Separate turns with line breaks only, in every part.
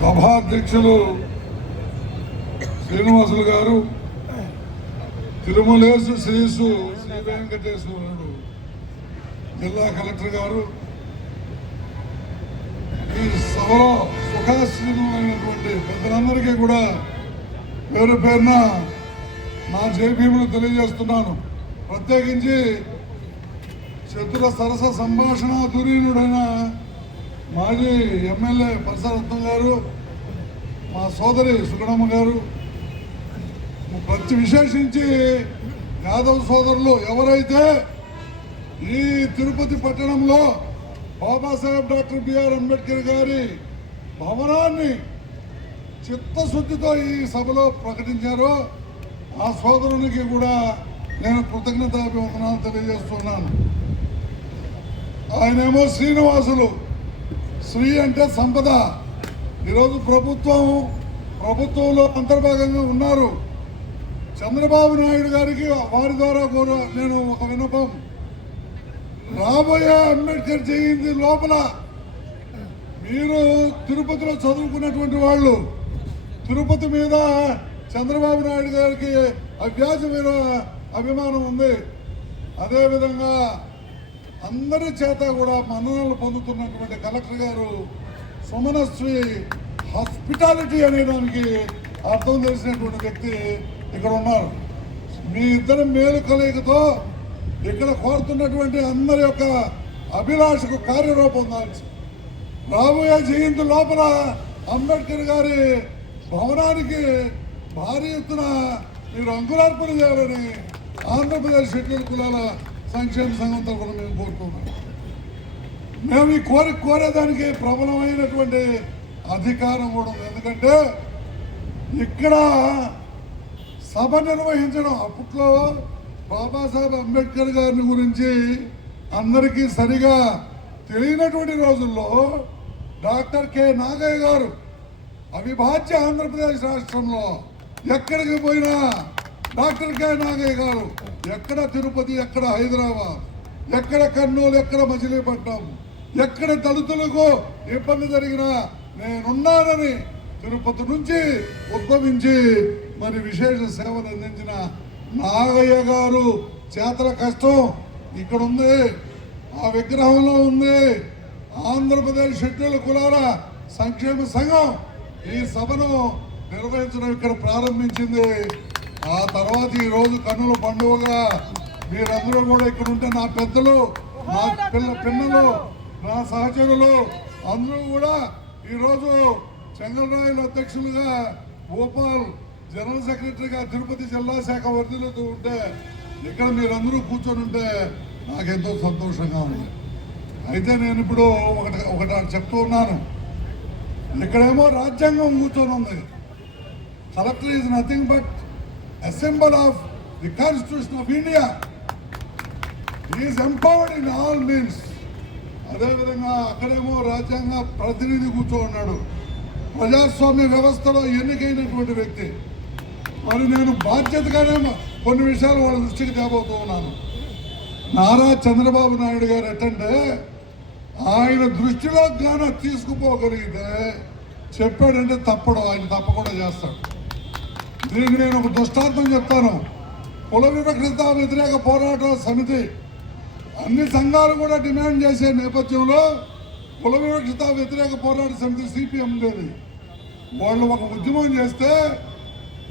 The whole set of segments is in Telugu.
సభాధ్యక్షులు శ్రీనివాసులు గారు తిరుమలేసు శ్రీసు శ్రీ వెంకటేశ్వరుడు జిల్లా కలెక్టర్ గారు ఈ సభలో సుఖాశ్రీనమైనటువంటి పెద్దలందరికీ కూడా పేరు పేరున నా జయభీములు తెలియజేస్తున్నాను. ప్రత్యేకించి చతుర సరస సంభాషణ దురీనుడైన మాజీ ఎమ్మెల్యే పరసరత్నం గారు మా సోదరి సుగణమ్మ గారు ప్రతి విశేషించి యాదవ్ సోదరులు ఎవరైతే ఈ తిరుపతి పట్టణంలో బాబాసాహెబ్ డాక్టర్ బిఆర్ అంబేద్కర్ గారి భవనాన్ని చిత్తశుద్ధితో ఈ సభలో ప్రకటించారో ఆ సోదరునికి కూడా నేను కృతజ్ఞతాభివందనాలు తెలియజేస్తున్నాను. ఆయనేమో శ్రీనివాసులు. శ్రీ అంటే సంపద. ఈరోజు ప్రభుత్వం ప్రభుత్వంలో అంతర్భాగంగా ఉన్నారు. చంద్రబాబు నాయుడు గారికి వారి ద్వారా కూడా నేను ఒక విన్నపం. రాబోయే అంబేద్కర్ జయంతి లోపల మీరు తిరుపతిలో చదువుకున్నటువంటి వాళ్ళు తిరుపతి మీద చంద్రబాబు నాయుడు గారికి అభ్యాసమైన అభిమానం ఉంది. అదేవిధంగా అందరి చేత కూడా మన్ననలు పొందుతున్నటువంటి కలెక్టర్ గారు సుమనశ్రీ హాస్పిటాలిటీ అనే దానికి అర్థం తెలిసినటువంటి వ్యక్తి ఇక్కడ ఉన్నారు. మీ ఇద్దరు మేలు కలయికతో ఇక్కడ కోరుతున్నటువంటి అందరి యొక్క అభిలాషకు కార్యరూపం దాల్చి రాబోయే జయంతి లోపల అంబేద్కర్ గారి భవనానికి భారీ ఎత్తున మీరు అంకురార్పణ చేయాలని ఆంధ్రప్రదేశ్ షెడ్యూల్ కులాల సంక్షేమ సంఘం తరఫున మేము కోరుతున్నాం మేము ఈ కోరిక కోరేదానికి ప్రబలమైనటువంటి అధికారం కూడా ఉంది. ఎందుకంటే ఇక్కడ సభ నిర్వహించడం అప్పట్లో బాబాసాహెబ్ అంబేద్కర్ గారిని గురించి అందరికీ సరిగా తెలియనటువంటి రోజుల్లో డాక్టర్ కె. నాగయ్య గారు అవిభాజ్య ఆంధ్రప్రదేశ్ రాష్ట్రంలో ఎక్కడికి పోయినా డాక్టర్ కె. నాగయ్య గారు ఎక్కడ తిరుపతి ఎక్కడ హైదరాబాద్ ఎక్కడ కర్నూలు ఎక్కడ మచిలీపట్నం ఎక్కడ దళితులకు ఇబ్బంది జరిగినా నేనున్నానని తిరుపతి నుంచి ఉద్భవించి మరి విశేష సేవలు అందించిన నాగయ్య గారు చేతల కష్టం ఇక్కడ ఉంది ఆ విగ్రహంలో ఉంది. ఆంధ్రప్రదేశ్ షెడ్యూల్ కులాల సంక్షేమ సంఘం ఈ సభను నిర్వహించడం ఇక్కడ ప్రారంభించింది. ఆ తర్వాత ఈ రోజు కన్నుల పండుగగా మీరందరూ కూడా ఇక్కడ ఉంటే నా పెద్దలు నా పిల్ల పిన్నలు నా సహచరులు అందరూ కూడా ఈరోజు చెంగల్రాయలు అధ్యక్షులుగా గోపాల్ జనరల్ సెక్రటరీగా తిరుపతి జిల్లా శాఖ వర్ధిల్లుతూ ఉంటే ఇక్కడ మీరందరూ కూర్చొని ఉంటే నాకెంతో సంతోషంగా ఉంది. అయితే నేను ఇప్పుడు ఒకటి ఒకటి చెప్తూ ఉన్నాను. ఇక్కడేమో రాజ్యాంగం కూర్చొని ఉంది. Collector is nothing but assembly of Constitution of India. He is empowered in all means. అదేవిధంగా అక్కడేమో రాజ్యాంగ ప్రతినిధి కూర్చో ఉన్నాడు ప్రజాస్వామ్య వ్యవస్థలో ఎన్నికైనటువంటి వ్యక్తి మరి నేను బాధ్యతగానే కొన్ని విషయాలు వాళ్ళ దృష్టికి తేబోతూ ఉన్నాను నారా చంద్రబాబు నాయుడు గారు ఎట్టంటే ఆయన దృష్టిలో గాన తీసుకుపోగలిగితే చెప్పాడంటే తప్పడు ఆయన తప్పకుండా చేస్తాడు దీనికి నేను ఒక దృష్టాంతం చెప్తాను. కుల వివక్షత వ్యతిరేక పోరాట సమితి అన్ని సంఘాలు కూడా డిమాండ్ చేసే నేపథ్యంలో కుల వివక్షత వ్యతిరేక పోరాట సమితి సిపిఎం ఉండేది వాళ్ళు ఒక ఉద్యమం చేస్తే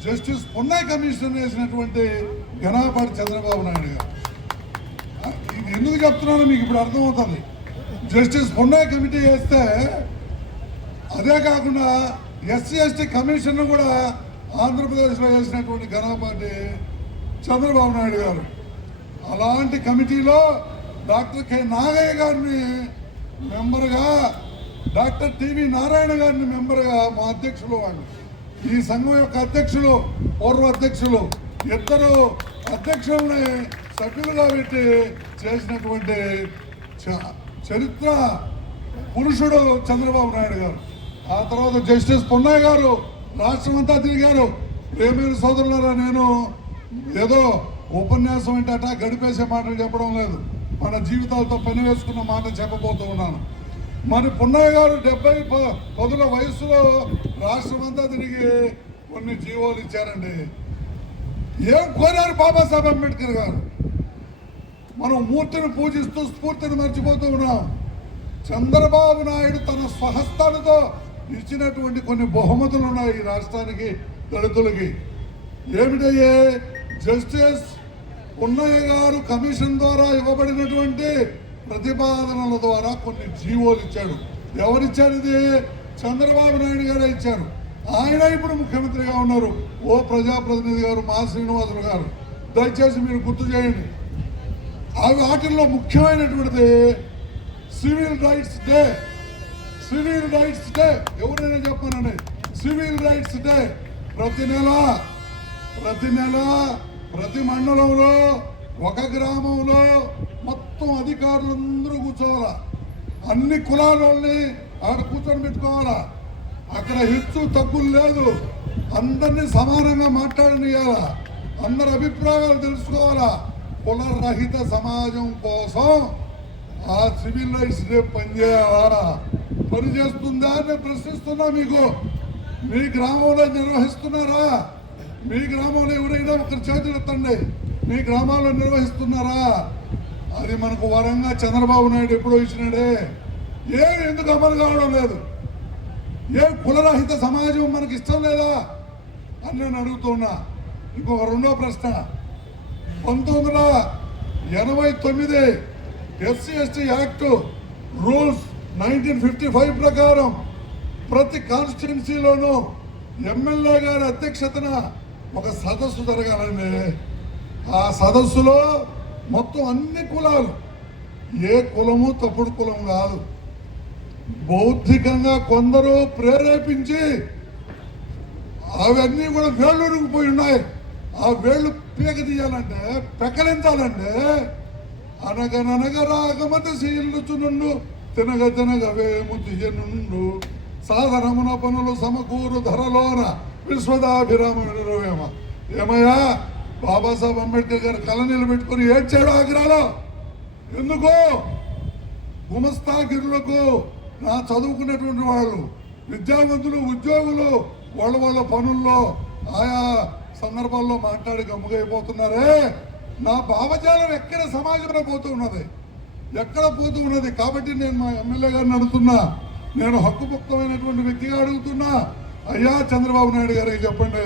జస్టిస్ పొన్నాయ్ కమిషన్ వేసినటువంటి ఘనాపాటి చంద్రబాబు నాయుడు గారు. ఇది ఎందుకు చెప్తున్నానో మీకు ఇప్పుడు అర్థమవుతుంది. జస్టిస్ పొన్నాయ్ కమిటీ వేస్తే అదే కాకుండా ఎస్సీ ఎస్టీ కమిషన్ కూడా ఆంధ్రప్రదేశ్లో వేసినటువంటి ఘనపాటి చంద్రబాబు నాయుడు గారు. అలాంటి కమిటీలో డాక్టర్ కె నాగయ్య గారిని మెంబర్గా డాక్టర్ టివి నారాయణ గారిని మెంబర్గా మా అధ్యక్షులు వాళ్ళు. ఈ సంఘం యొక్క అధ్యక్షులు పూర్వ అధ్యక్షులు ఇద్దరు అధ్యక్షుల్ని సభ్యులుగా పెట్టి చేసినటువంటి చ- చరిత్ర పురుషుడు చంద్రబాబు నాయుడు గారు. ఆ తర్వాత జస్టిస్ పొన్నయ్య గారు రాష్ట్రం అంతా తిరిగారు ప్రేమైన సోదరులారా నేను ఏదో ఉపన్యాసం ఏంటట గడిపేసే మాటలు చెప్పడం లేదు. మన జీవితాలతో పని వేసుకున్న మాట చెప్పబోతూ ఉన్నాను. మరి పున్నయ్య గారు డెబ్బై ప- పదుల వయసులో రాష్ట్రమంతా తిరిగి కొన్ని జీవోలు ఇచ్చారండి. ఏం కోరారు బాబాసాహెబ్ అంబేద్కర్ గారు? మనం మూర్తిని పూజిస్తూ స్ఫూర్తిని మర్చిపోతూ ఉన్నాం. చంద్రబాబు నాయుడు తన స్వహస్తాలతో ఇచ్చినటువంటి కొన్ని బహుమతులు ఉన్నాయి ఈ రాష్ట్రానికి దళితులకి. ఏమిటయ్యే? జస్టిస్ ఉన్నయ్య గారు కమిషన్ ద్వారా ఇవ్వబడినటువంటి ప్రతిపాదనల ద్వారా కొన్ని జీవోలు ఇచ్చాడు. ఎవరిచ్చారు ఇది? చంద్రబాబు నాయుడు గారే ఇచ్చారు. ఆయన ఇప్పుడు ముఖ్యమంత్రిగా ఉన్నారు. ఓ ప్రజాప్రతినిధి గారు మా శ్రీనివాసులు గారు. దయచేసి మీరు గుర్తు చేయండి. ఆ వాటిల్లో ముఖ్యమైనటువంటిది civil rights day. Civil rights day. ఎవరైనా చెప్పానండి సివిల్ రైట్స్ డే. ప్రతి నెల ప్రతి నెల ప్రతి మండలంలో ఒక గ్రామంలో మొత్తం అధికారులందరూ కూర్చోవాలా? అన్ని కులాల వాళ్ళని అక్కడ కూర్చొని పెట్టుకోవాలా? అక్కడ హెచ్చు తగ్గులు లేదు. అందరినీ సమానంగా మాట్లాడనియాలా? అందరి అభిప్రాయాలు తెలుసుకోవాలా? కులరహిత సమాజం కోసం ఆ సివిల్ రైట్స్ డే పనిచేయాలా? పని చేస్తుందా అని ప్రశ్నిస్తున్నా మీకు. మీ గ్రామంలో నిర్వహిస్తున్నారా? మీ గ్రామంలో ఎవరైనా ఒకరి చేతులు ఎత్తండి. మీ గ్రామాల్లో నిర్వహిస్తున్నారా? అది మనకు వరంగా చంద్రబాబు నాయుడు ఎప్పుడో ఇచ్చినాడే. ఏం ఎందుకు అమలు కావడం లేదు? ఏ కులరహిత సమాజం మనకి ఇష్టం లేదా అని నేను అడుగుతున్నా ఇంకొక రెండో ప్రశ్న. పంతొమ్మిది వందల ఎనభై తొమ్మిది SC ST act rules nineteen fifty five ప్రకారం ప్రతి కాన్స్టిట్యున్సీలోనూ ఎమ్మెల్యే గారి అధ్యక్షతన ఒక సదస్సు జరగాలండి. ఆ సదస్సులో మొత్తం అన్ని కులాలు ఏ కులము తప్పుడు కులం కాదు. బౌద్ధికంగా కొందరు ప్రేరేపించి అవన్నీ కూడా వేళ్ళు ఉరిగిపోయి ఉన్నాయి. ఆ వేళ్ళు పీక తీయాలంటే పెకలించాలంటే అనగననగ రాగమతి శీలుచునుండు తినగ తినగ వేము తీయనుండు. సాధనమున పనులు సమకూరు ధరలోన విశ్వదాభిరామేమ ఏమయ్యా? బాబాసాహెబ్ అంబేద్కర్ గారు కళ నిలబెట్టుకుని ఏడ్చాడు ఆగ్రాలో. ఎందుకు? గుమస్తాగిరులకు నా చదువుకునేటువంటి వాళ్ళు విద్యావంతులు ఉద్యోగులు వాళ్ళ వాళ్ళ పనుల్లో ఆయా సందర్భాల్లో మాట్లాడి గమ్ముగైపోతున్నారే. నా భావజాలం ఎక్కడ సమాజంలో పోతూ ఉన్నది. ఎక్కడ పోతూ ఉన్నది? కాబట్టి నేను మా ఎమ్మెల్యే గారిని అడుగుతున్నా. నేను హక్కుముక్తమైనటువంటి వ్యక్తిగా అడుగుతున్నా. అయ్యా చంద్రబాబు నాయుడు గారికి చెప్పండి.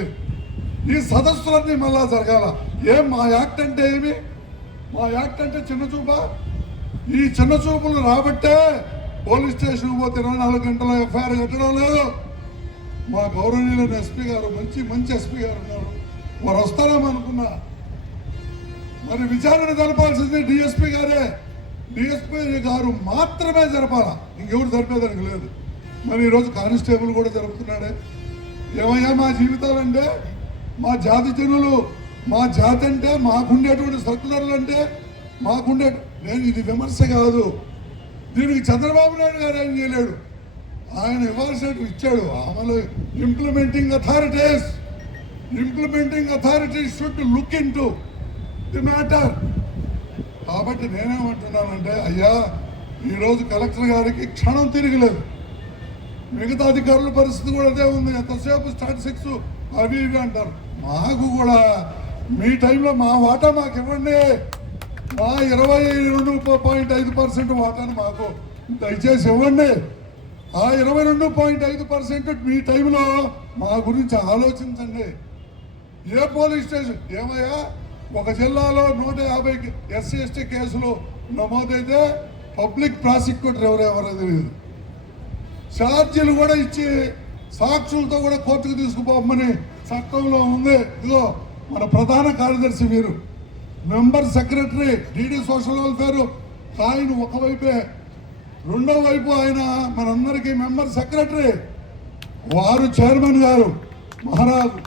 ఈ సదస్సులన్నీ మళ్ళా జరగాల. ఏం మా యాక్ట్ అంటే ఏమి? మా యాక్ట్ అంటే చిన్న చూపా ఈ చిన్న చూపులు రాబట్టే పోలీస్ స్టేషన్ పోతే ఇరవై నాలుగు గంటల ఎఫ్ఐఆర్ కట్టడం లేదు. మా గౌరవనీయులైన ఎస్పీ గారు మంచి మంచి ఎస్పీ గారు ఉన్నారు. వారు వస్తారేమనుకున్నా మరి విచారణ జరపాల్సింది డిఎస్పీ గారే. డిఎస్పీ గారు మాత్రమే జరపాలా? ఇంకెవరు జరిపేదానికి లేదు. మరి ఈరోజు కానిస్టేబుల్ కూడా జరుపుతున్నాడే. ఏమయ్యా మా జీవితాలంటే మా జాతి జనులు మా జాతి అంటే మాకుండేటువంటి సర్కులర్లు అంటే మాకుండే నేను ఇది విమర్శ కాదు. దీనికి చంద్రబాబు నాయుడు గారు ఏం చేయలేడు? ఆయన ఇవ్వాల్సినట్టు ఇచ్చాడు. అమలు implementing authorities implementing authorities should look into the matter కాబట్టి నేనేమంటున్నానంటే అయ్యా ఈరోజు కలెక్టర్ గారికి క్షణం తిరగలేదు. మిగతా అధికారుల పరిస్థితి కూడా అదే ఉంది. ఎంతసేపు స్టాటిస్టిక్స్ అవి ఇవి అంటారు. మాకు కూడా మీ టైంలో మా వాటా మాకు ఇవ్వండి. మా ఇరవై రెండు పాయింట్ ఐదు పర్సెంట్ వాటాను మాకు దయచేసి ఇవ్వండి. ఆ ఇరవై రెండు పాయింట్ ఐదు పర్సెంట్ మీ టైంలో మా గురించి ఆలోచించండి. ఏ పోలీస్ స్టేషన్? ఏమయ్యా? ఒక జిల్లాలో నూట యాభై ఎస్సీ ఎస్టీ కేసులు నమోదైతే పబ్లిక్ ప్రాసిక్యూటర్ ఎవరు తెలియదు. ఛార్జీలు కూడా ఇచ్చి సాక్షులతో కూడా కోర్టుకు తీసుకుపోమని చట్టంలో ఉంది. ఇదిగో మన ప్రధాన కార్యదర్శి వీరు. Member secretary DD social welfare ఆయన ఒకవైపే రెండో వైపు ఆయన మనందరికీ మెంబర్ సెక్రటరీ. వారు చైర్మన్ గారు. మహారాజు.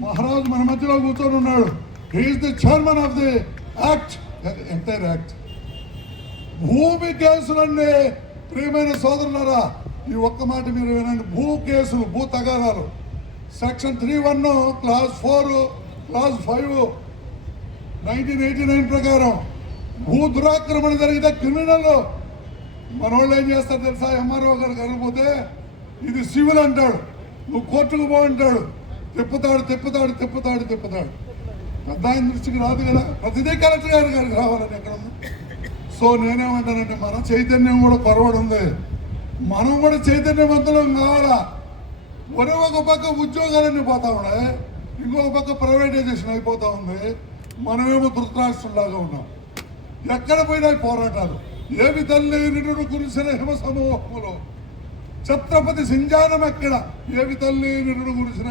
మహారాజు మన మధ్యలో కూర్చొని ఉన్నాడు. He's the chairman of the act entire act భూమి కేసులన్నీ ప్రియమైన సోదరులరా ఈ ఒక్క మాట మీరు వినండి. భూ కేసులు భూ తగాదాలు section three one class four class five nineteen eighty nine ప్రకారం భూ దురాక్రమణ జరిగితే క్రిమినల్ మనోళ్ళు ఏం చేస్తారు తెలుసా? ఎంఆర్ఓ గారు కరిగిపోతే ఇది సివిల్ అంటాడు. నువ్వు కోర్టుకు పో అంటాడు. తిప్పుతాడు తిప్పుతాడు తిప్పుతాడు తిప్పుతాడు. పెద్ద ఆయన దృష్టికి రాదు కదా. ప్రతిదే కలెక్టర్ గారి గారికి రావాలని ఎక్కడ సో నేనేమంటానంటే మన చైతన్యం కూడా కొరవడు ఉంది. మనం కూడా చైతన్యవంతులం కావాలా? ఒరే ఒక పక్క ఉద్యోగాలన్నీ పోతా ఉన్నాయి ఇంకొక పక్క ప్రైవేటైజేషన్ అయిపోతా ఉంది. మనమేమో ధృతరాష్ట్రంలాగా ఉన్నాం. ఎక్కడ పోయినా పోరాటాలు. ఏమి తల్లి నిన్ను కురిసిన హిమ సమూహములో ఛత్రపతి సింజానం ఎక్కడ? ఏమి తల్లి నిన్ను కురిసిన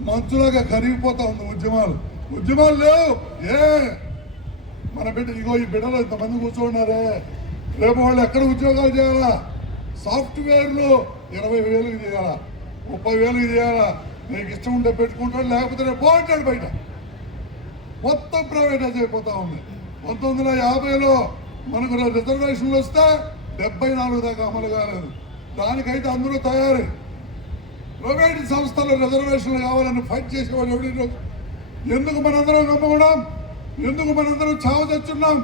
మంచులాగా కరిగిపోతా ఉంది ఉద్యమాలు. ఉద్యమాలు లేవు ఏ? మన బిడ్డ ఇగో ఈ బిడ్డలు ఇంతమంది కూర్చోన్నారే. రేపు వాళ్ళు ఎక్కడ ఉద్యోగాలు చేయాలా? సాఫ్ట్వేర్లు ఇరవై వేలకు చేయాలా? ముప్పై వేలకు చేయాలా? నీకు ఇష్టం ఉంటే పెట్టుకుంటాడు లేకపోతే రేపు పోంటాడు బయట. మొత్తం ప్రైవేటైజ్ అయిపోతా ఉంది. పంతొమ్మిది వందల యాభైలో మనకు రిజర్వేషన్లు వస్తే డెబ్బై నాలుగు దాకా అమలు కాలేదు. దానికైతే అందరూ తయారు. ప్రైవేట్ సంస్థల రిజర్వేషన్లు కావాలని ఫైట్ చేసేవాళ్ళు ఎవరి ఎందుకు మనందరం గమ్ముకున్నాం ఎందుకు మనందరం చావు తెచ్చున్నాం?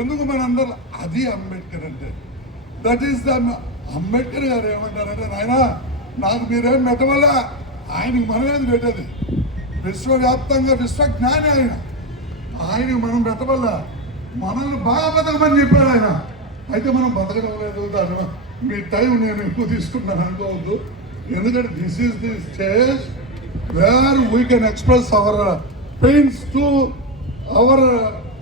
ఎందుకు మనందరం అది అంబేద్కర్ అంటే? దట్ ఈస్ ద అంబేద్కర్ గారు ఏమంటారంటే నాయన నాకు మీరేం పెట్టవల్ల ఆయనకి మనమేది పెట్టేది? విశ్వవ్యాప్తంగా విశ్వజ్ఞాని ఆయన. ఆయనకి మనం పెట్టవల్ల మనల్ని బాగా బతకమని చెప్పాడు ఆయన. అయితే మనం బతకడం లేదు దాని మీ టైం నేను ఎక్కువ తీసుకున్నాను అనుకోవద్దు. ఎందుకంటే this is the stage where we can express our pains to our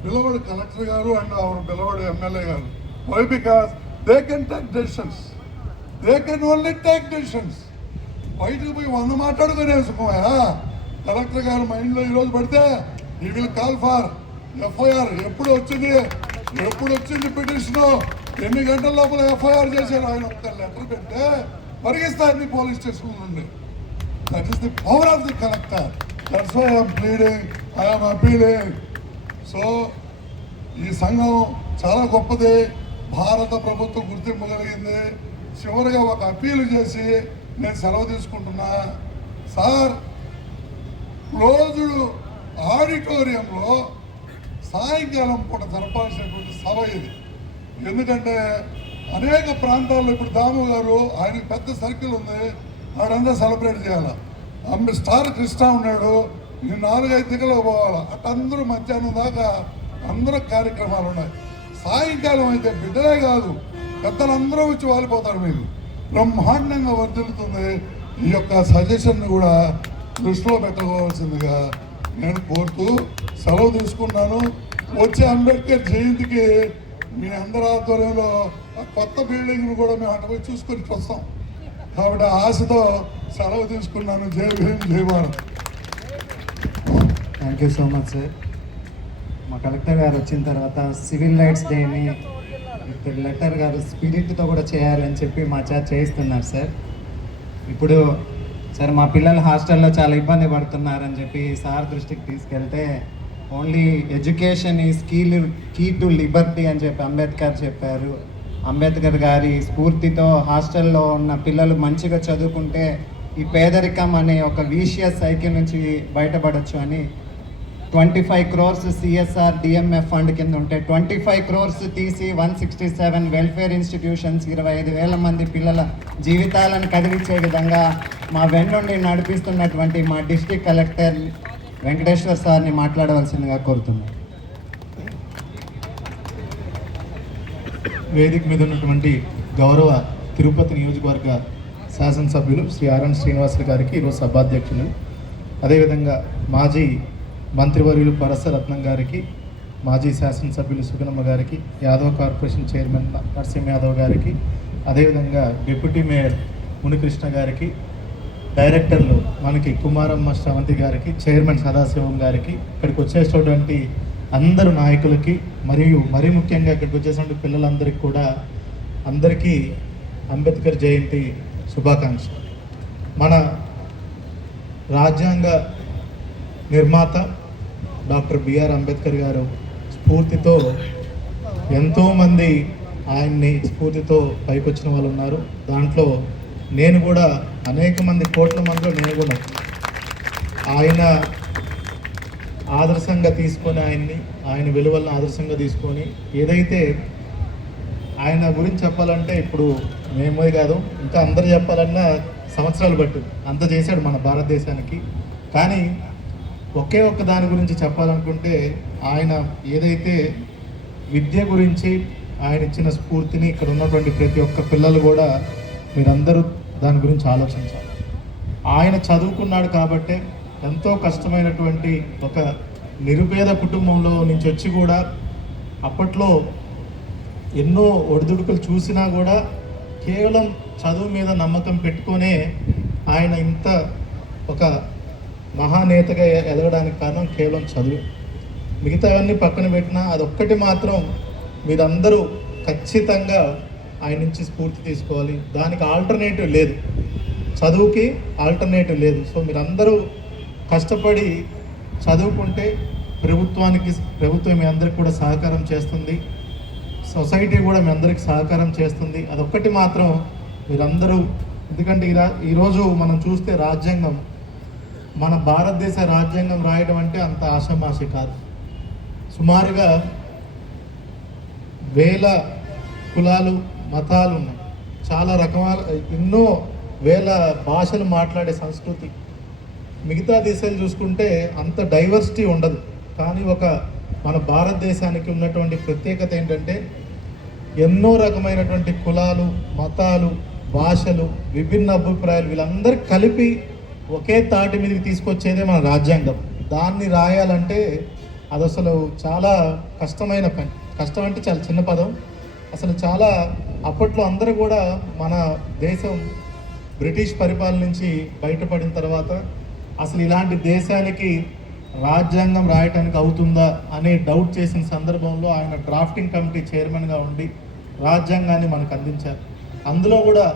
beloved collector గారు అండ్ అవర్ బిలవడ్ ఎమ్మెల్యే గారు. Why because they can take decisions they can only take decisions బయటకు పోయి వంద మాట్లాడుకునే సుఖమయ్యా కలెక్టర్ గారు మైండ్లో ఈరోజు పడితే ఈ విల్ కాల్ ఫార్ ఎఫ్ఐఆర్ ఎప్పుడు వచ్చింది? ఎప్పుడు వచ్చింది పిటిషన్ ఎన్ని గంటల లోపల ఎఫ్ఐఆర్ చేశారు? ఆయన ఒక లెటర్ పెడితే పరిగిస్తారు పోలీస్ స్టేషన్ నుండి. That is the power of the collector that's why I'm pleading I'm appealing so ఈ సంఘం చాలా గొప్పది. భారత ప్రభుత్వం గుర్తింపు కలిగింది చివరిగా ఒక అప్పీల్ చేసి నేను సెలవు తీసుకుంటున్నా. సార్ క్లోజ్డ్ ఆడిటోరియంలో సాయంకాలం పూట జరపాల్సినటువంటి సభ ఇది. ఎందుకంటే అనేక ప్రాంతాల్లో ఇప్పుడు దాము గారు ఆయనకు పెద్ద సర్కిల్ ఉంది. వారందరూ సెలబ్రేట్ చేయాలి? అమ్మ స్టార్ కృష్ణ ఉన్నాడు. నేను నాలుగైదు దిగలో పోవాలి? అటు అందరూ మధ్యాహ్నం దాకా అందరూ కార్యక్రమాలు ఉన్నాయి. సాయంకాలం అయితే బిడ్డలే కాదు పెద్దలందరూ వచ్చి వాలిపోతారు మీరు. బ్రహ్మాండంగా వర్ధిల్లుతుంది ఈ యొక్క సజెషన్ కూడా దృష్టిలో పెట్టుకోవాల్సిందిగా నేను కోరుతూ సెలవు తీసుకున్నాను. వచ్చే అంబేద్కర్ జయంతికి మీ అందరి ఆధ్వర్యంలో ఆ కొత్త బిల్డింగ్ను కూడా మేము అటుపోయి చూసుకొని వస్తాం కాబట్టి ఆశతో సెలవు తీసుకున్నాను. Jai Bhim Jai Bharat.
Thank you so much sir మా కలెక్టర్ గారు వచ్చిన తర్వాత సివిల్ రైట్స్ డేని లెటర్ గారు స్పిరిట్తో కూడా చేయాలని చెప్పి మా చేత చేయిస్తున్నారు సార్ ఇప్పుడు సార్ మా పిల్లలు హాస్టల్లో చాలా ఇబ్బంది పడుతున్నారని చెప్పి సార్ దృష్టికి తీసుకెళ్తే ఓన్లీ ఎడ్యుకేషన్ ఈ స్కీల్ కీ టు లిబర్టీ అని చెప్పి అంబేద్కర్ చెప్పారు. అంబేద్కర్ గారి స్ఫూర్తితో హాస్టల్లో ఉన్న పిల్లలు మంచిగా చదువుకుంటే ఈ పేదరికం అనే ఒక వీషియస్ సైకిల్ నుంచి బయటపడచ్చు అని twenty five crores CSR DMF fund కింద ఉంటే ట్వంటీ ఫైవ్ క్రోర్స్ తీసి one sixty seven welfare institutions ఇరవై ఐదు వేల మంది పిల్లల జీవితాలను కదిలించే విధంగా మా వెన్నుండి నడిపిస్తున్నటువంటి మా డిస్టిక్ కలెక్టర్ వెంకటేశ్వర్ సార్ని మాట్లాడవలసిందిగా కోరుతున్నాను.
వేదిక మీద ఉన్నటువంటి గౌరవ తిరుపతి నియోజకవర్గ శాసనసభ్యులు శ్రీ ఆర్ఎన్ శ్రీనివాసులు గారికి ఈరోజు సభాధ్యక్షులు. అదేవిధంగా మాజీ మంత్రివర్యులు పరస రత్నం గారికి మాజీ శాసనసభ్యులు సుగనమ్మ గారికి యాదవ్ కార్పొరేషన్ చైర్మన్ నరసింహ యాదవ్ గారికి అదేవిధంగా డిప్యూటీ మేయర్ మునికృష్ణ గారికి డైరెక్టర్లు మనకి కుమారమ్మ శ్రవంతి గారికి చైర్మన్ సదాశివం గారికి ఇక్కడికి వచ్చేటటువంటి అందరు నాయకులకి మరియు మరీ ముఖ్యంగా ఇక్కడికి వచ్చేసినటువంటి పిల్లలందరికీ కూడా అందరికీ అంబేద్కర్ జయంతి శుభాకాంక్షలు. మన రాజ్యాంగ నిర్మాత డాక్టర్ బిఆర్ అంబేద్కర్ గారు స్ఫూర్తితో ఎంతోమంది ఆయన్ని స్ఫూర్తితో పైకొచ్చిన వాళ్ళు ఉన్నారు. దాంట్లో నేను కూడా అనేక మంది కోట్ల మందిలో నేను కూడా. ఆయన ఆదర్శంగా తీసుకొని ఆయన్ని ఆయన విలువలను ఆదర్శంగా తీసుకొని ఏదైతే ఆయన గురించి చెప్పాలంటే ఇప్పుడు మేమే కాదు ఇంకా అందరు చెప్పాలన్నా సంవత్సరాలు పట్టింది. అంత చేశాడు మన భారతదేశానికి. కానీ ఒకే ఒక్క దాని గురించి చెప్పాలనుకుంటే ఆయన ఏదైతే విద్య గురించి ఆయన ఇచ్చిన స్ఫూర్తిని ఇక్కడ ఉన్నటువంటి ప్రతి ఒక్క పిల్లలు కూడా మీరందరూ దాని గురించి ఆలోచించాలి. ఆయన చదువుకున్నాడు కాబట్టే ఎంతో కష్టమైనటువంటి ఒక నిరుపేద కుటుంబంలో నుంచి వచ్చి కూడా అప్పట్లో ఎన్నో ఒడిదుడుకులు చూసినా కూడా కేవలం చదువు మీద నమ్మకం పెట్టుకొనే ఆయన ఇంత ఒక మహానేతగా ఎదగడానికి కారణం కేవలం చదువు. మిగతావన్నీ పక్కన పెట్టినా అదొక్కటి మాత్రం మీరందరూ ఖచ్చితంగా ఆయన నుంచి స్ఫూర్తి తీసుకోవాలి. దానికి ఆల్టర్నేటివ్ లేదు. చదువుకి ఆల్టర్నేటివ్ లేదు. సో మీరందరూ కష్టపడి చదువుకుంటే ప్రభుత్వానికి ప్రభుత్వం మీ అందరికి కూడా సహకారం చేస్తుంది. సొసైటీ కూడా మీ అందరికి సహకారం చేస్తుంది. అదొక్కటి మాత్రం మీరందరూ ఎందుకంటే ఈరా ఈరోజు మనం చూస్తే రాజ్యాంగం మన భారతదేశ రాజ్యాంగం రాయడం అంటే అంత ఆషమాషి కాదు. సుమారుగా వేల కులాలు మతాలు ఉన్నాయి. చాలా రకమాల ఎన్నో వేల భాషలు మాట్లాడే సంస్కృతి మిగతా దేశాలు చూసుకుంటే అంత డైవర్సిటీ ఉండదు. కానీ ఒక మన భారతదేశానికి ఉన్నటువంటి ప్రత్యేకత ఏంటంటే ఎన్నో రకమైనటువంటి కులాలు మతాలు భాషలు విభిన్న అభిప్రాయాలు వీళ్ళందరూ కలిపి ఒకే తాటి మీదకి తీసుకొచ్చేదే మన రాజ్యాంగం. దాన్ని రాయాలంటే అది అసలు చాలా కష్టమైన పని. కష్టం అంటే చాలా చిన్న పదం. అసలు చాలా అప్పట్లో అందరూ కూడా మన దేశం బ్రిటిష్ పరిపాలన నుంచి బయటపడిన తర్వాత అసలు ఇలాంటి దేశానికి రాజ్యాంగం రాయటానికి అవుతుందా అనే డౌట్ చేసిన సందర్భంలో ఆయన డ్రాఫ్టింగ్ కమిటీ చైర్మన్గా ఉండి రాజ్యాంగాన్ని మనకు అందించారు. అందులో కూడా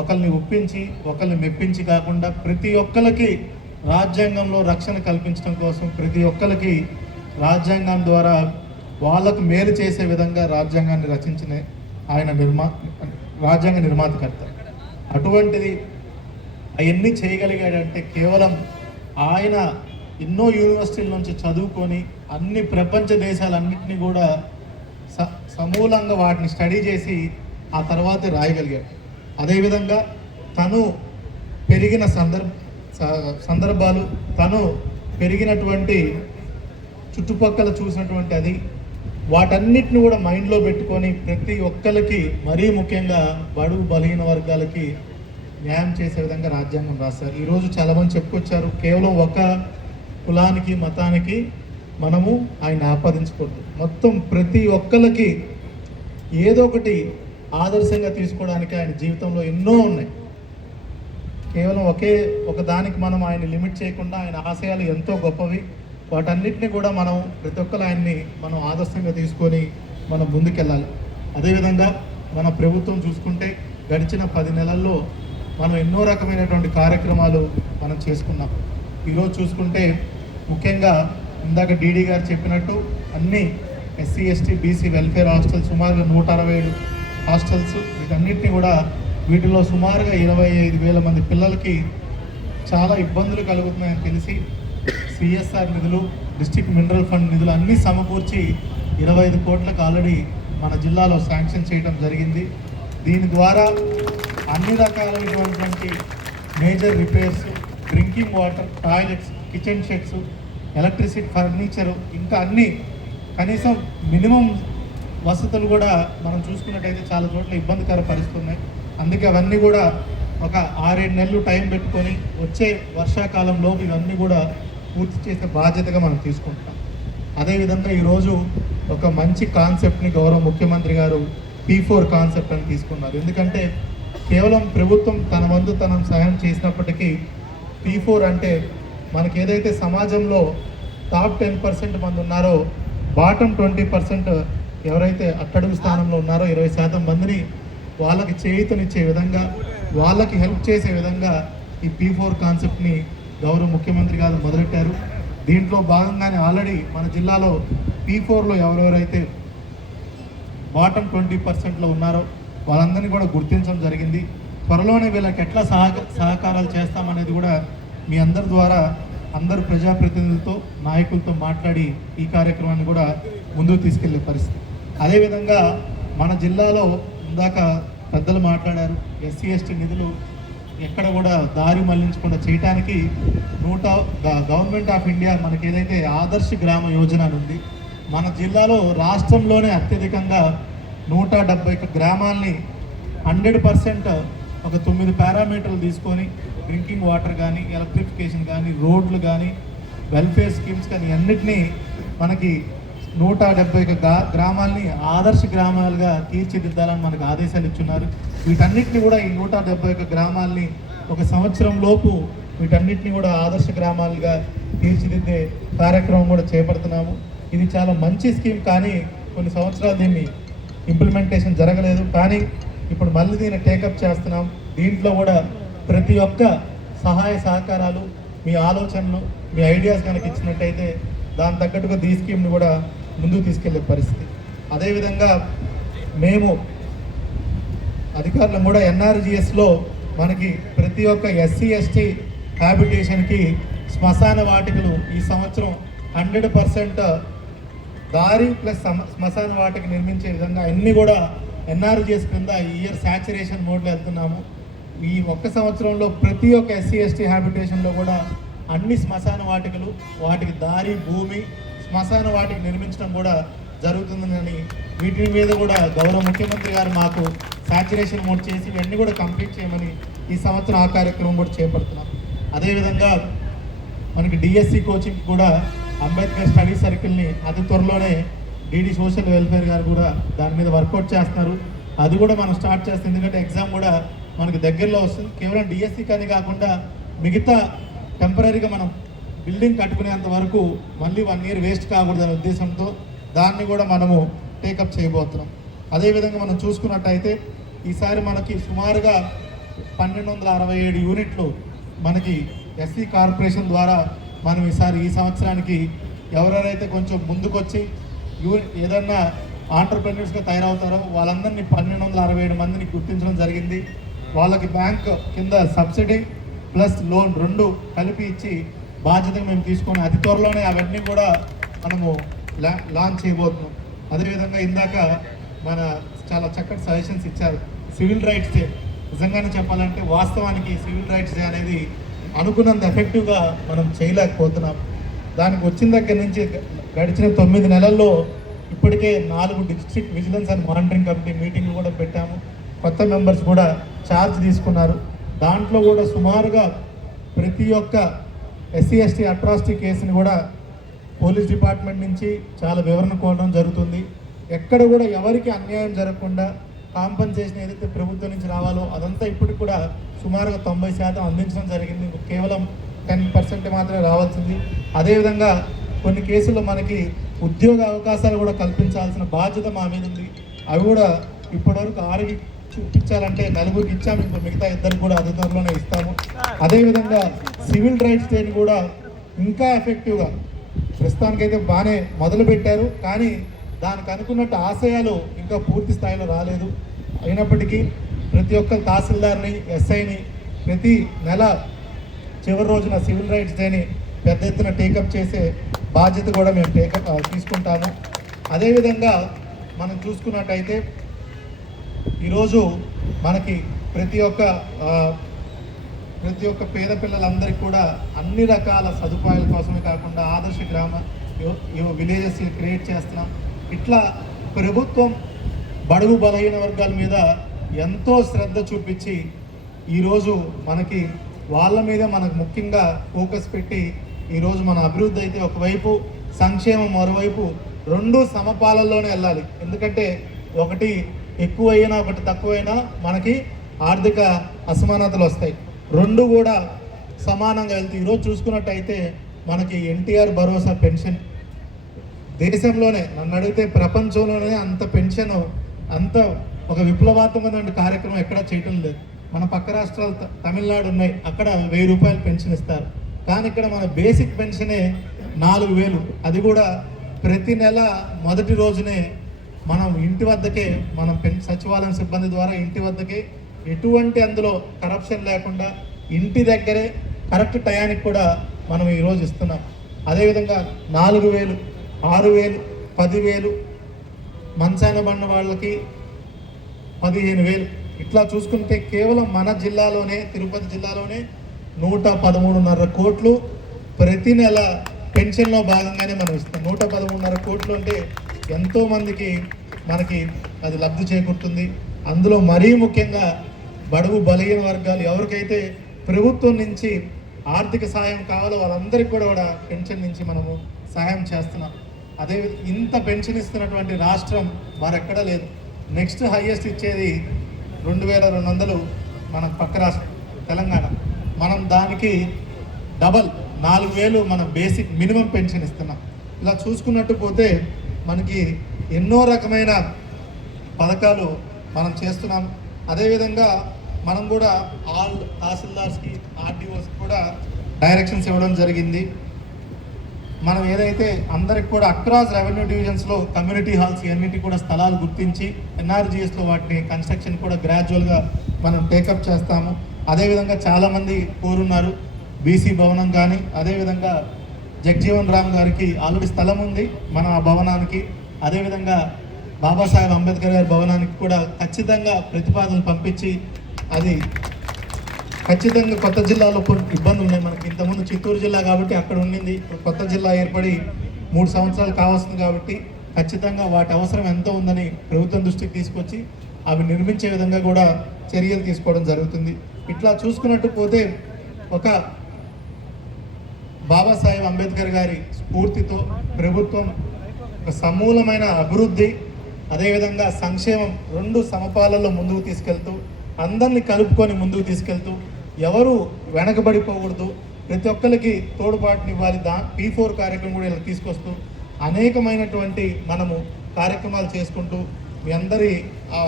ఒకరిని ఒప్పించి ఒకరిని మెప్పించి కాకుండా ప్రతి ఒక్కరికి రాజ్యాంగంలో రక్షణ కల్పించడం కోసం ప్రతి ఒక్కరికి రాజ్యాంగం ద్వారా వాళ్ళకు మేలు చేసే విధంగా రాజ్యాంగాన్ని రచించిన ఆయన నిర్మా రాజ్యాంగ నిర్మాతకర్త. అటువంటిది అవన్నీ చేయగలిగాడంటే కేవలం ఆయన ఎన్నో యూనివర్సిటీల నుంచి చదువుకొని అన్ని ప్రపంచ దేశాలన్నింటినీ కూడా స సమూలంగా వాటిని స్టడీ చేసి ఆ తర్వాతే రాయగలిగాడు. అదేవిధంగా తను పెరిగిన సందర్భ స- సందర్భాలు తను పెరిగినటువంటి చుట్టుపక్కల చూసినటువంటి అది వాటన్నిటిని కూడా మైండ్లో పెట్టుకొని ప్రతి ఒక్కరికి మరీ ముఖ్యంగా బడుగు బలహీన వర్గాలకి న్యాయం చేసే విధంగా రాజ్యాంగం రాశారు. ఈరోజు చాలామంది చెప్పుకొచ్చారు కేవలం ఒక కులానికి మతానికి మనము ఆయన ఆపాదించకూడదు. మొత్తం ప్రతి ఒక్కరికి ఏదో ఒకటి ఆదర్శంగా తీసుకోవడానికి ఆయన జీవితంలో ఎన్నో ఉన్నాయి. కేవలం ఒకే ఒక దానికి మనం ఆయన లిమిట్ చేయకుండా ఆయన ఆశయాలు ఎంతో గొప్పవి. వాటన్నిటిని కూడా మనం ప్రతి ఒక్కరు ఆయన్ని మనం ఆదర్శంగా తీసుకొని మనం ముందుకెళ్ళాలి. అదేవిధంగా మన ప్రభుత్వం చూసుకుంటే గడిచిన పది నెలల్లో మనం ఎన్నో రకమైనటువంటి కార్యక్రమాలు మనం చేసుకున్నాం. ఈరోజు చూసుకుంటే ముఖ్యంగా ఇందాక డీడీ గారు చెప్పినట్టు అన్ని SC ST BC welfare hostels సుమారుగా నూట అరవై ఏడు హాస్టల్స్ వీటన్నిటిని కూడా వీటిలో సుమారుగా ఇరవై ఐదు వేల మంది పిల్లలకి చాలా ఇబ్బందులు కలుగుతున్నాయని తెలిసి సిఎస్ఆర్ నిధులు డిస్ట్రిక్ట్ మినరల్ ఫండ్ నిధులు అన్నీ సమకూర్చి ఇరవై ఐదు కోట్లకు ఆల్రెడీ మన జిల్లాలో శాంక్షన్ చేయడం జరిగింది. దీని ద్వారా అన్ని రకాలైనటువంటి major repairs drinking water toilets kitchen sheds electricity furniture ఇంకా అన్నీ కనీసం మినిమం వసతులు కూడా మనం చూసుకున్నట్టయితే చాలా చోట్ల ఇబ్బందికర పరిస్తున్నాయి అందుకే అవన్నీ కూడా ఒక ఆరేడు నెలలు టైం పెట్టుకొని వచ్చే వర్షాకాలంలో ఇవన్నీ కూడా పూర్తి చేసే బాధ్యతగా మనం తీసుకుంటాం అదేవిధంగా ఈరోజు ఒక మంచి కాన్సెప్ట్ని గౌరవ ముఖ్యమంత్రి గారు పీ ఫోర్ కాన్సెప్ట్ అని తీసుకున్నారు. ఎందుకంటే కేవలం ప్రభుత్వం తన వంతు తనం సహాయం చేసినప్పటికీ పీ ఫోర్ అంటే మనకి ఏదైతే సమాజంలో టాప్ టెన్ పర్సెంట్ మంది ఉన్నారో బాటమ్ ట్వంటీ పర్సెంట్ ఎవరైతే అట్టడుగు స్థానంలో ఉన్నారో ఇరవై శాతం మందిని వాళ్ళకి చేయుతనిచ్చే విధంగా వాళ్ళకి హెల్ప్ చేసే విధంగా ఈ పీ ఫోర్ కాన్సెప్ట్ని గౌరవ ముఖ్యమంత్రి గారు మొదలెట్టారు. దీంట్లో భాగంగానే ఆల్రెడీ మన జిల్లాలో పీ ఫోర్లో ఎవరెవరైతే బాటమ్ ట్వంటీ పర్సెంట్లో ఉన్నారో వాళ్ళందరినీ కూడా గుర్తించడం జరిగింది. త్వరలోనే వీళ్ళకి ఎట్లా సహక సహకారాలు చేస్తామనేది కూడా మీ అందరి ద్వారా అందరు ప్రజాప్రతినిధులతో నాయకులతో మాట్లాడి ఈ కార్యక్రమాన్ని కూడా ముందుకు తీసుకెళ్ళే పరిస్థితి. అదేవిధంగా మన జిల్లాలో ఇందాక పెద్దలు మాట్లాడారు ఎస్సీ ఎస్టీ నిధులు ఎక్కడ కూడా దారి మళ్ళించకుండా చేయటానికి నూట గ- గవర్నమెంట్ ఆఫ్ ఇండియా మనకి ఏదైతే ఆదర్శ గ్రామ యోజన ఉంది మన జిల్లాలో రాష్ట్రంలోనే అత్యధికంగా నూట డెబ్బై ఒక్క గ్రామాల్ని హండ్రెడ్ పర్సెంట్ ఒక తొమ్మిది పారామీటర్లు తీసుకొని డ్రింకింగ్ వాటర్ కానీ ఎలక్ట్రిఫికేషన్ కానీ రోడ్లు కానీ వెల్ఫేర్ స్కీమ్స్ కానీ అన్నిటినీ మనకి నూట డెబ్బై ఒక గ్రామాల్ని ఆదర్శ గ్రామాలుగా తీర్చిదిద్దాలని మనకు ఆదేశాలు ఇచ్చున్నారు. వీటన్నిటిని కూడా ఈ నూట డెబ్బై ఒక గ్రామాల్ని ఒక సంవత్సరం లోపు వీటన్నిటిని కూడా ఆదర్శ గ్రామాలుగా తీర్చిదిద్దే కార్యక్రమం కూడా చేపడుతున్నాము. ఇది చాలా మంచి స్కీమ్ కానీ కొన్ని సంవత్సరాలు దీన్ని ఇంప్లిమెంటేషన్ జరగలేదు. కానీ ఇప్పుడు మళ్ళీ దీన్ని టేకప్ చేస్తున్నాం. దీంట్లో కూడా ప్రతి ఒక్క సహాయ సహకారాలు మీ ఆలోచనలు మీ ఐడియాస్ కనుక ఇచ్చినట్టయితే దాని తగ్గట్టుగా ఈ స్కీమ్ని కూడా ముందుకు తీసుకెళ్ళే పరిస్థితి. అదేవిధంగా మేము అధికారులు కూడా ఎన్ఆర్జిఎస్లో మనకి ప్రతి ఒక్క ఎస్సీ ఎస్టీ హ్యాబిటేషన్కి శ్మశాన వాటికలు ఈ సంవత్సరం హండ్రెడ్ పర్సెంట్ దారి ప్లస్ సమ- శ్మశాన వాటికి నిర్మించే విధంగా అన్నీ కూడా ఎన్ఆర్ కింద ఈ ఇయర్ శాచురేషన్ మోడ్లో వెళ్తున్నాము. ఈ ఒక్క సంవత్సరంలో ప్రతి ఒక్క ఎస్సీ ఎస్టీ హ్యాబిటేషన్లో కూడా అన్ని శ్మశాన వాటికలు వాటికి దారి భూమి శ్మశాన వాటికి నిర్మించడం కూడా జరుగుతుందని వీటి మీద కూడా గౌరవ ముఖ్యమంత్రి గారు మాకు శాచురేషన్ మోడ్ చేసి ఇవన్నీ కూడా కంప్లీట్ చేయమని ఈ సంవత్సరం ఆ కార్యక్రమం కూడా చేపడుతున్నాం. అదేవిధంగా మనకి డిఎస్సి కోచింగ్ కూడా అంబేద్కర్ స్టడీ సర్కిల్ని అతి త్వరలోనే డీడీ సోషల్ వెల్ఫేర్ గారు కూడా దాని మీద వర్కౌట్ చేస్తున్నారు అది కూడా మనం స్టార్ట్ చేస్తాం ఎందుకంటే ఎగ్జామ్ కూడా మనకు దగ్గరలో వస్తుంది. కేవలం డిఎస్సి కానీ కాకుండా మిగతా టెంపరీగా మనం బిల్డింగ్ కట్టుకునేంత వరకు మళ్ళీ వన్ ఇయర్ వేస్ట్ కాకూడదనే ఉద్దేశంతో దాన్ని కూడా మనము టేకప్ చేయబోతున్నాం. అదేవిధంగా మనం చూసుకున్నట్టయితే ఈసారి మనకి సుమారుగా పన్నెండు వందల అరవై ఏడు యూనిట్లు మనకి ఎస్సీ కార్పొరేషన్ ద్వారా మనం ఈసారి ఈ సంవత్సరానికి ఎవరెవరైతే కొంచెం ముందుకొచ్చి యూ ఏదన్నా ఆంటర్ప్రెన్యూర్స్గా తయారవుతారో వాళ్ళందరినీ పన్నెండు వందల అరవై ఏడు మందిని గుర్తించడం జరిగింది. వాళ్ళకి బ్యాంక్ కింద సబ్సిడీ ప్లస్ లోన్ రెండు కలిపి ఇచ్చి బాధ్యతగా మేము తీసుకొని అతి త్వరలోనే అవన్నీ కూడా మనము లాంచ్ చేయబోతున్నాం. అదేవిధంగా ఇందాక మన చాలా చక్కటి సజెషన్స్ ఇచ్చారు. సివిల్ రైట్స్ డే నిజంగానే చెప్పాలంటే వాస్తవానికి సివిల్ రైట్స్ డే అనేది అనుకున్నంత ఎఫెక్టివ్గా మనం చేయలేకపోతున్నాం. దానికి వచ్చిన దగ్గర నుంచి గడిచిన తొమ్మిది నెలల్లో ఇప్పటికే నాలుగు district vigilance and monitoring committee మీటింగ్లు కూడా పెట్టాము. కొత్త మెంబర్స్ కూడా ఛార్జ్ తీసుకున్నారు. దాంట్లో కూడా సుమారుగా ప్రతి ఒక్క ఎస్సీ ఎస్టీ అట్రాసిటీ కేసుని కూడా పోలీస్ డిపార్ట్మెంట్ నుంచి చాలా వివరణ కోరడం జరుగుతుంది. ఎక్కడ కూడా ఎవరికి అన్యాయం జరగకుండా కాంపన్సేషన్ ఏదైతే ప్రభుత్వం నుంచి రావాలో అదంతా ఇప్పటికి కూడా సుమారుగా తొంభై శాతం అందించడం జరిగింది. కేవలం టెన్ పర్సెంట్ మాత్రమే రావాల్సింది. అదేవిధంగా కొన్ని కేసుల్లో మనకి ఉద్యోగ అవకాశాలు కూడా కల్పించాల్సిన బాధ్యత మా మీద ఉంది. అవి కూడా ఇప్పటివరకు ఆరుకి చూపించాలంటే నలుగురికి ఇచ్చాము. ఇంకో మిగతా ఇద్దరు కూడా అతి త్వరలోనే ఇస్తాము. అదేవిధంగా సివిల్ రైట్స్ డేని కూడా ఇంకా ఎఫెక్టివ్గా ప్రస్తుతానికైతే బాగానే మొదలు పెట్టారు కానీ దానికి అనుకున్నట్టు ఆశయాలు ఇంకా పూర్తి స్థాయిలో రాలేదు. అయినప్పటికీ ప్రతి ఒక్క తహసీల్దార్ని ఎస్ఐని ప్రతి నెల చివరి రోజున సివిల్ రైట్స్ డేని పెద్ద ఎత్తున టేకప్ చేసే బాధ్యత కూడా మేము టేకప్ తీసుకుంటాము. అదేవిధంగా మనం చూసుకున్నట్టయితే ఈరోజు మనకి ప్రతి ఒక్క ప్రతి ఒక్క పేద పిల్లలందరికీ కూడా అన్ని రకాల సదుపాయాల కోసమే కాకుండా ఆదర్శ గ్రామ విలేజెస్ క్రియేట్ చేస్తున్నాం. ఇట్లా ప్రభుత్వం బడుగు బలహీన వర్గాల మీద ఎంతో శ్రద్ధ చూపించి ఈరోజు మనకి వాళ్ళ మీద మనకు ముఖ్యంగా ఫోకస్ పెట్టి ఈరోజు మన అభివృద్ధి అయితే ఒకవైపు సంక్షేమం మరోవైపు రెండు సమపాలల్లోనే వెళ్ళాలి. ఎందుకంటే ఒకటి ఎక్కువైనా ఒకటి తక్కువైనా మనకి ఆర్థిక అసమానతలు వస్తాయి. రెండు కూడా సమానంగా వెళ్తాయి. ఈరోజు చూసుకున్నట్టయితే మనకి ఎన్టీఆర్ భరోసా పెన్షన్ దేశంలోనే నన్ను అడిగితే ప్రపంచంలోనే అంత పెన్షన్ అంత ఒక విప్లవాత్మకమైన కార్యక్రమం ఎక్కడా చేయటం లేదు. మన పక్క రాష్ట్రాలు తమిళనాడు ఉన్నాయి అక్కడ వెయ్యి రూపాయలు పెన్షన్ ఇస్తారు. కానీ ఇక్కడ మన బేసిక్ పెన్షనే నాలుగు వేలు. అది కూడా ప్రతి నెల మొదటి రోజునే మనం ఇంటి వద్దకే మనం పెన్ సచివాలయం సిబ్బంది ద్వారా ఇంటి వద్దకే ఎటువంటి అందులో కరప్షన్ లేకుండా ఇంటి దగ్గరే కరెక్ట్ టయానికి కూడా మనం ఈరోజు ఇస్తున్నాం. అదేవిధంగా నాలుగు వేలు ఆరు వేలు పదివేలు మంచాన పడిన వాళ్ళకి పదిహేను వేలు. ఇట్లా చూసుకుంటే కేవలం మన జిల్లాలోనే తిరుపతి జిల్లాలోనే నూట పదమూడున్నర కోట్లు ప్రతి నెల పెన్షన్లో భాగంగానే మనం ఇస్తాం. నూట పదమూడున్నర కోట్లు అంటే ఎంతోమందికి మనకి అది లబ్ధి చేకూరుతుంది. అందులో మరీ ముఖ్యంగా బడుగు బలహీన వర్గాలు ఎవరికైతే ప్రభుత్వం నుంచి ఆర్థిక సాయం కావాలో వాళ్ళందరికీ కూడా కూడా పెన్షన్ నుంచి మనము సహాయం చేస్తున్నాం. అదే ఇంత పెన్షన్ ఇస్తున్నటువంటి రాష్ట్రం మరెక్కడా లేదు. నెక్స్ట్ హైయెస్ట్ ఇచ్చేది రెండు వేల రెండు వందలు మన పక్క రాష్ట్రం తెలంగాణ. మనం దానికి డబల్ నాలుగు వేలు మన బేసిక్ మినిమం పెన్షన్ ఇస్తున్నాం ఇలా చూసుకున్నట్టు పోతే మనకి ఎన్నో రకమైన పథకాలు మనం చేస్తున్నాం. అదేవిధంగా మనం కూడా ఆల్ తహసీల్దార్స్కి ఆర్డీఓస్కి కూడా డైరెక్షన్స్ ఇవ్వడం జరిగింది. మనం ఏదైతే అందరికి కూడా అక్రాస్ రెవెన్యూ డివిజన్స్లో కమ్యూనిటీ హాల్స్ అన్నిటి కూడా స్థలాలు గుర్తించి ఎన్ఆర్జీఎస్లో వాటిని కన్స్ట్రక్షన్ కూడా గ్రాడ్యువల్గా మనం టేకప్ చేస్తాము. అదేవిధంగా చాలామంది కోరున్నారు బీసీ భవనం కానీ అదేవిధంగా జగ్జీవన్ రామ్ గారికి ఆల్రెడీ స్థలం ఉంది మన ఆ భవనానికి. అదేవిధంగా బాబాసాహెబ్ అంబేద్కర్ గారి భవనానికి కూడా ఖచ్చితంగా ప్రతిపాదనలు పంపించి అది ఖచ్చితంగా కొత్త జిల్లాలో కొన్ని ఇబ్బందులు ఉన్నాయి మనకి. ఇంతకుముందు చిత్తూరు జిల్లా కాబట్టి అక్కడ ఉండింది. కొత్త జిల్లా ఏర్పడి మూడు సంవత్సరాలు కావాల్సింది కాబట్టి ఖచ్చితంగా వాటి అవసరం ఎంతో ఉందని ప్రభుత్వం దృష్టికి తీసుకొచ్చి అవి నిర్మించే విధంగా కూడా చర్యలు తీసుకోవడం జరుగుతుంది. ఇట్లా చూసుకున్నట్టు పోతే ఒక బాబాసాహెబ్ అంబేద్కర్ గారి స్ఫూర్తితో ప్రభుత్వం ఒక సమూలమైన అభివృద్ధి అదేవిధంగా సంక్షేమం రెండు సమపాలలో ముందుకు తీసుకెళ్తూ అందరిని కలుపుకొని ముందుకు తీసుకెళ్తూ ఎవరు వెనకబడిపోకూడదు. ప్రతి ఒక్కరికి తోడ్పాటునివ్వాలి. దా పీ ఫోర్ కార్యక్రమం కూడా ఇలా తీసుకొస్తూ అనేకమైనటువంటి మనము కార్యక్రమాలు చేసుకుంటూ మీ అందరి ఆ,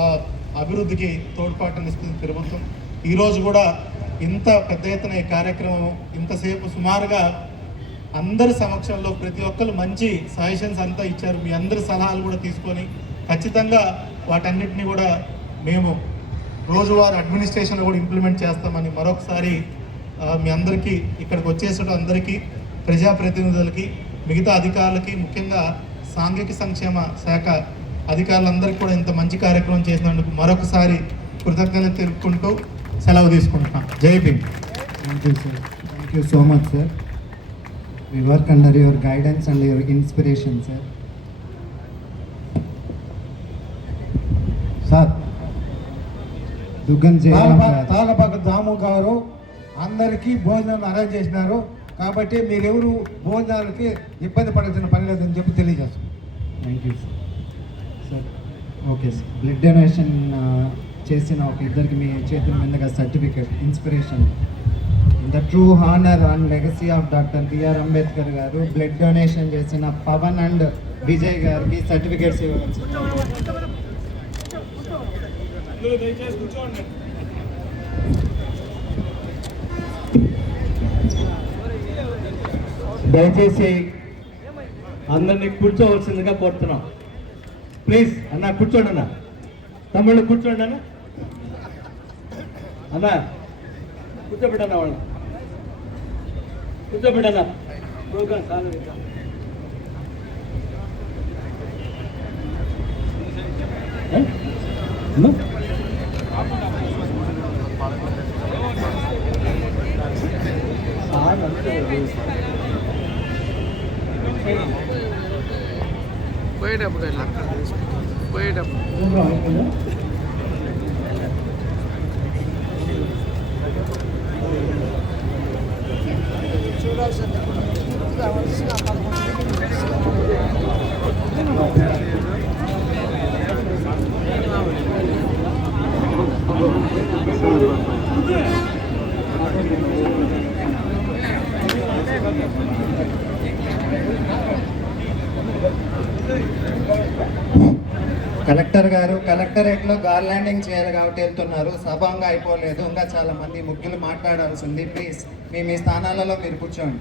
అభివృద్ధికి తోడ్పాటునిస్తుంది ప్రభుత్వం ఈరోజు కూడా ఇంత పెద్ద ఎత్తున ఈ కార్యక్రమం ఇంతసేపు సుమారుగా అందరి సమక్షంలో ప్రతి ఒక్కరు మంచి సజెషన్స్ అంతా ఇచ్చారు. మీ అందరి సలహాలు కూడా తీసుకొని ఖచ్చితంగా వాటన్నిటిని కూడా మేము రోజువారీ అడ్మినిస్ట్రేషన్లో కూడా ఇంప్లిమెంట్ చేస్తామని మరొకసారి మీ అందరికీ ఇక్కడికి వచ్చేసిన అందరికీ ప్రజాప్రతినిధులకి మిగతా అధికారులకి ముఖ్యంగా సాంఘిక సంక్షేమ శాఖ అధికారులందరికీ కూడా ఇంత మంచి కార్యక్రమం చేసినందుకు మరొకసారి కృతజ్ఞతలు తెలుపుకుంటూ సెలవు తీసుకుంటున్నాం. జై Bhim.
Thank you sir thank you so much sir we work under your guidance and your inspiration
sir
Duggam.
Talapaka Damu గారు అందరికీ భోజనాలు అరేంజ్ చేసినారు. కాబట్టి మీరెవరు భోజనాలకి ఇబ్బంది పడాల్సిన పని లేదని చెప్పి తెలియజేస్తాం.
Thank you sir sir okay sir blood donation చేసిన ఒక ఇద్దరికి మీ చేతుల మీదుగా certificate inspiration the true honour and legacy of doctor BR Ambedkar గారు బ్లడ్ డొనేషన్ చేసిన పవన్ అండ్ విజయ్ గారికి సర్టిఫికేట్స్ ఇవ్వచ్చు
దయచేసి అందరినీ కూర్చోవలసిందిగా కోరుతున్నాం. ప్లీజ్ అన్న కూర్చోండి అన్న. తమ్ముళ్ళు కూర్చోండి అన్న. అన్న కూర్చోబెట్టన్న వాళ్ళు కూర్చోబెట్టన్న ప్రోగ్రామ్. ఏ? అన్న? సార్ అంతే.
పోయేటప్పుడు వెళ్ళా పోయేటప్పుడు
ప్రోగ్రామ్ అయిపోయిందా?
కలెక్టర్ గారు కలెక్టరేట్ ల్యాండింగ్ చేయాలి కాబట్టి వెళ్తున్నారు. సభంగా అయిపోలేదు. ఇంకా చాలా మంది ముఖ్యులు మాట్లాడాల్సింది ప్లీజ్ మీ మీ స్థానాలలో మీరు కూర్చోండి.